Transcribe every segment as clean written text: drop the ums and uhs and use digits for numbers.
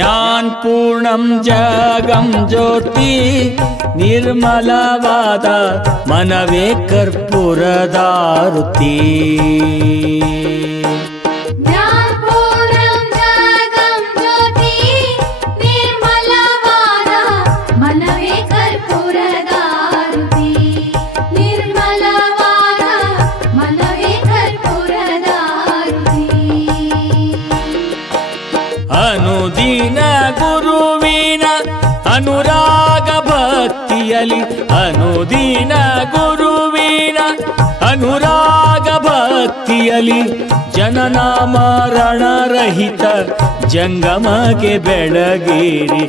ಜ್ಞಾನಪೂರ್ಣಂ ಜಗಂ ಜ್ಯೋತಿ ನಿರ್ಮಲವಾದ ಮನವೇ ಕರ್ಪೂರದಾರುತಿ. ಅನುದಿನ ಗುರುವಿನ ಅನುರಾಗ ಭಕ್ತಿಯಲಿ, ಅನುದಿನ ಗುರುವಿನ ಅನುರಾಗ ಭಕ್ತಿಯಲಿ, ಜನನ ಮರಣರಹಿತ ಜಂಗಮಗೆ ಬೆಳಗೇರಿ.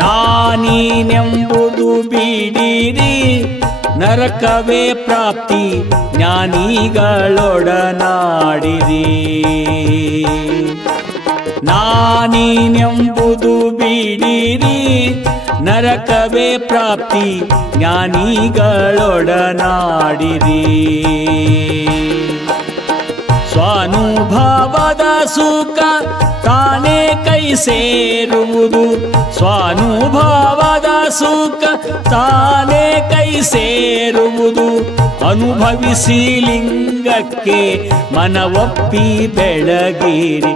ನಾನೀನೆಂಬುದು ಬಿಡಿರಿ ನರಕವೇ ಪ್ರಾಪ್ತಿ ಜ್ಞಾನಿಗಳೊಡನಾಡಿರಿ. ನಾನೀನೆಂಬುದು ಬಿಡಿರಿ ನರಕವೇ ಪ್ರಾಪ್ತಿ ಜ್ಞಾನಿಗಳೊಡನಾಡಿರಿ. ಸ್ವಾನುಭವದ ಸುಖ ತಾನೇ ಕೈ ಸೇರುವುದು, ಸ್ವಾನುಭವದ ಸುಖ ತಾನೇ ಕೈ ಸೇರುವುದು. ಅನುಭವಿಸಿ ಲಿಂಗಕ್ಕೆ ಮನವೊಪ್ಪಿ ಬೆಳಗಿರಿ.